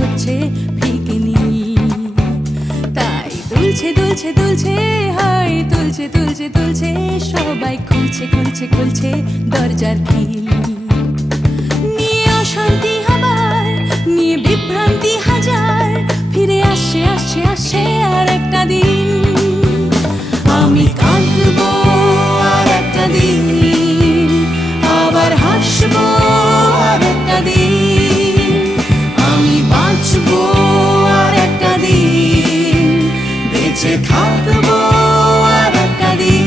হচ্ছে ফিকে নীল। তাই দুলছে দুলছে দুলছে হাই তুলছে তুলছে তুলছে সবাই খুলছে খুলছে খুলছে দরজার খিল। নিয়ে অশান্তি আবার নিয়ে বিভ্রান্তি হাজার, ফিরে আসছে আসছে আসছে আর একটা দিন। আমি কাঁদবো আর একটা দিন, আবার হাসবো আর একটা দিন। আমি বাঁচবো আর একটা দিন, বেঁচে থাকবো আর একটা দিন।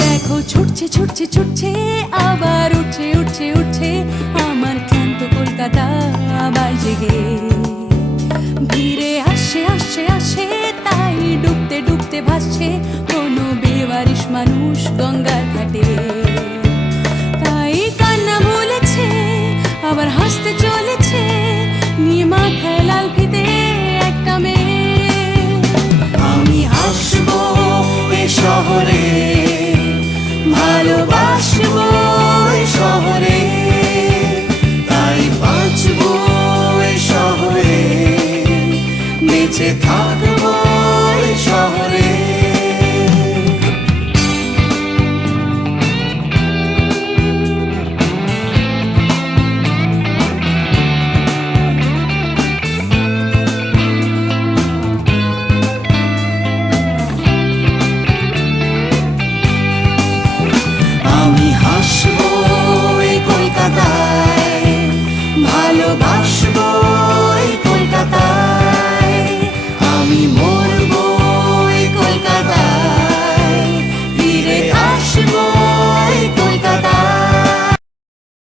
দেখো ছুটছে ছুটছে ছুটছে আবার উঠছে উঠছে উঠছে আমার ক্লান্ত কলকাতা আবার জেগে। ভিড়ে আসছে আসছে আসছে তাই ডুবতে ডুবতে ভাসছে কোনো বেওয়ারিশ মানুষ গঙ্গার ঘাটে। তাই কান্না ভুলেছে আবার হাসতে চলেছে নিয়ে মাথায় লাল ফিতে একটা মেয়ে। আমি আসবো এ শহরে